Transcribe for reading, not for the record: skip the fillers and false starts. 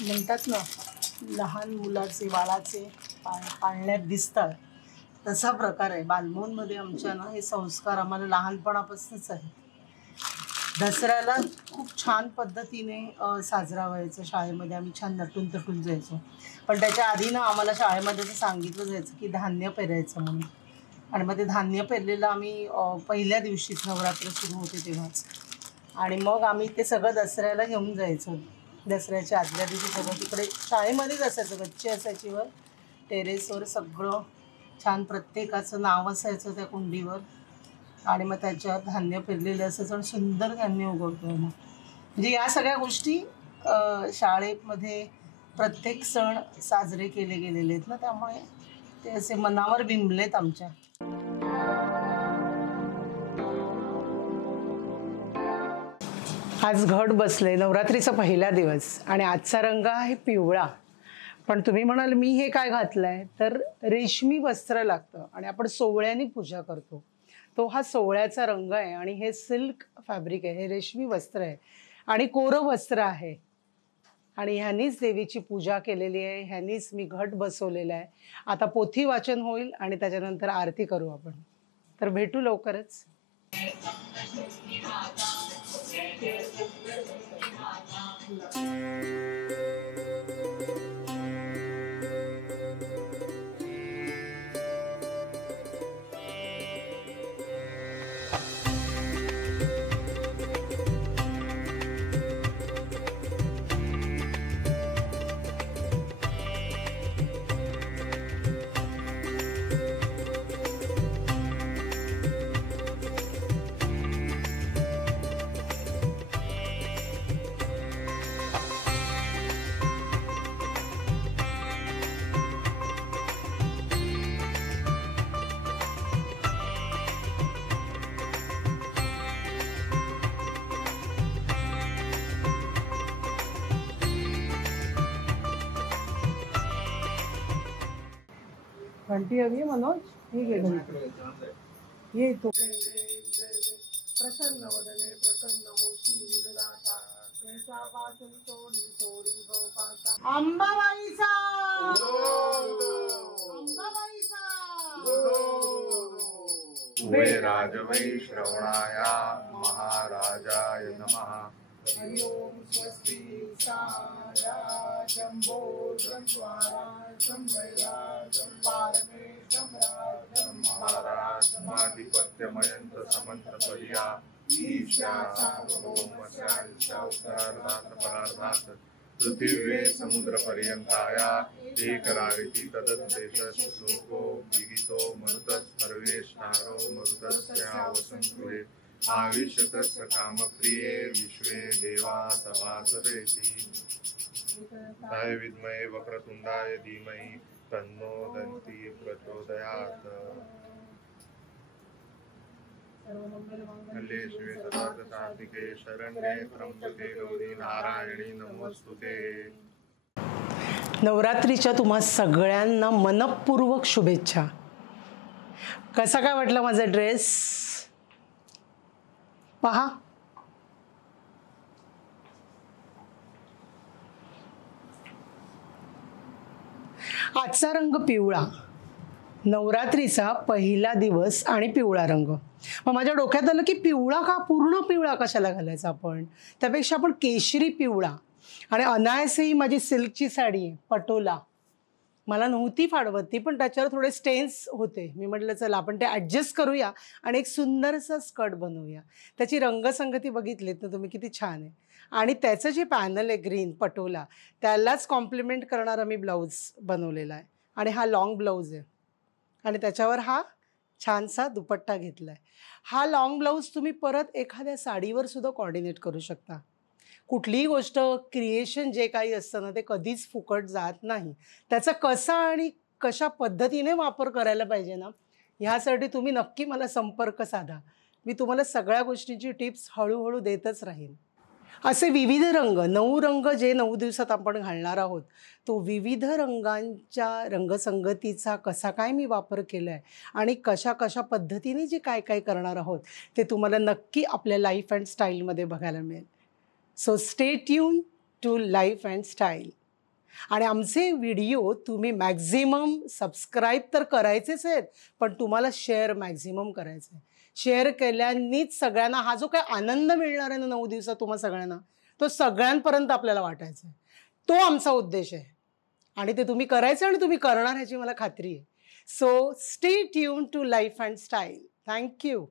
म्हणतात ना, लहान मुलाचे बाळाचे पाळण्यात दिसतात तसा प्रकार आहे. बालमोहनमध्ये आमच्या ना हे संस्कार आम्हाला लहानपणापासूनच आहे. दसऱ्याला खूप छान पद्धतीने साजरा व्हायचा. शाळेमध्ये आम्ही छान नटून तटून जायचो. पण त्याच्या आधी ना आम्हाला शाळेमध्ये असं सांगितलं जायचं की धान्य पेरायचं म्हणून. आणि मग ते धान्य पेरलेलं आम्ही पहिल्या दिवशीच नवरात्र सुरू होते तेव्हाच. आणि मग आम्ही ते सगळं दसऱ्याला घेऊन जायचो. दसऱ्याच्या आदल्या दिवशी सगळं तिकडे शाळेमध्येच असायचं. गच्ची असायची वर टेरेसवर. सगळं छान प्रत्येकाचं नाव असायचं त्या कुंडीवर. आणि मग त्याच्यावर धान्य पेरलेलं असायचं आणि सुंदर धान्य उगवतं. मग म्हणजे या सगळ्या गोष्टी शाळेमध्ये प्रत्येक सण साजरे केले गेलेले आहेत ना, त्यामुळे ते असे मनावर बिंबलेत आमच्या. आज घट बसले, नवरात्रीचा पहिला दिवस आणि आजचा रंग आहे पिवळा. पण तुम्ही म्हणाल मी हे काय घातलंय, तर रेशमी वस्त्र लागतं आणि आपण सोवळ्याने पूजा करतो. तो हा सोवळ्याचा रंग आहे आणि हे सिल्क फॅब्रिक आहे, हे रेशमी वस्त्र आहे आणि कोरं वस्त्र आहे. आणि ह्यांनीच देवीची पूजा केलेली आहे, ह्यांनीच मी घट बसवलेला आहे. आता पोथी वाचन होईल आणि त्याच्यानंतर आरती करू आपण. तर भेटू लवकरच. घंटी हवी मनोज? ठीक आहे घंटी. ये तो प्रसन्न वदने प्रसन्न होशी विघ्नाचा पासून सोडी सोडी गोपाचा. अंबाबाईचा अंबाबाईचा वै राजवै श्रवणाया महाराजाय नमः. हरि ओम स्वस्ति सारा जंबो जंद्वारा जंबैराजं पारमेशं राजं महाराजमाधिपत्यमयंत समंतपर्या ईशा सार्वभौमस्या उत्तरार्धात् परार्धात् पृथिवे समुद्रपर्यंताया एकरारिति तदद्देशश्लोको विहितो मरुतः सर्वेष्ठारो मरुतस्या वसन्तुरे आविशतस्य कामप्रिये विश्वे देवा सभासतेति. तय विद्महे वक्रतुण्डाय धीमहि तन्नो दन्ति प्रचोदयात्. मंगले शिवे सर्वार्थसाधिके शरण्ये त्र्यंबके गौरी नारायणी नमोस्तुते. नवरात्रीच्या तुम्हा सगळ्यांना मनपूर्वक शुभेच्छा. कसा काय वाटला माझा ड्रेस पहा. आजचा रंग पिवळा, नवरात्रीचा पहिला दिवस आणि पिवळा रंग. मग माझ्या डोक्यात आलं की पिवळा का, पूर्ण पिवळा कशाला घालायचा आपण, त्यापेक्षा आपण केशरी पिवळा. आणि अनायासेही माझी सिल्कची साडी आहे पटोला, मला नव्हती फाडवत ती, पण त्याच्यावर थोडे स्टेन्स होते. मी म्हटलं चला आपण ते ॲडजस्ट करूया आणि एक सुंदरसा स्कर्ट बनवूया. त्याची रंगसंगती बघितलीत ना तुम्ही, किती छान आहे. आणि त्याचं जे पॅनल आहे ग्रीन पटोला, त्यालाच कॉम्प्लिमेंट करणारा मी ब्लाऊज बनवलेला आहे. आणि हा लॉंग ब्लाऊज आहे आणि त्याच्यावर हा छानसा दुपट्टा घेतला आहे. हा लॉंग ब्लाऊज तुम्ही परत एखाद्या साडीवर सुद्धा कॉर्डिनेट करू शकता. कुठलीही गोष्ट क्रिएशन जे काही असतं ना, ते कधीच फुकट जात नाही. त्याचा कसा आणि कशा पद्धतीने वापर करायला पाहिजे ना, ह्यासाठी तुम्ही नक्की मला संपर्क साधा. मी तुम्हाला सगळ्या गोष्टींची टिप्स हळूहळू देतच राहीन. असे विविध रंग, 9 रंग जे 9 दिवसात आपण घालणार आहोत, तो विविध रंगांच्या रंगसंगतीचा कसा काय मी वापर केला आहे आणि कशा कशा पद्धतीने जे काय काय करणार आहोत ते तुम्हाला नक्की आपल्या लाईफ अँड स्टाईलमध्ये बघायला मिळेल. So stay tune to life and style. आणि आमचे व्हिडिओ तुम्ही मॅक्झिमम सबस्क्राईब तर करायचेच आहेत, पण तुम्हाला शेअर मॅक्झिमम करायचं आहे. शेअर केल्यानीच सगळ्यांना हा जो काय आनंद मिळणार आहे ना 9 दिवसात तुम्हा सगळ्यांना, तो सगळ्यांपर्यंत आपल्याला वाटायचा आहे. तो आमचा उद्देश आहे आणि ते तुम्ही करायचं आणि तुम्ही करणार ह्याची मला खात्री आहे. So stay tune to life and style. Thank you.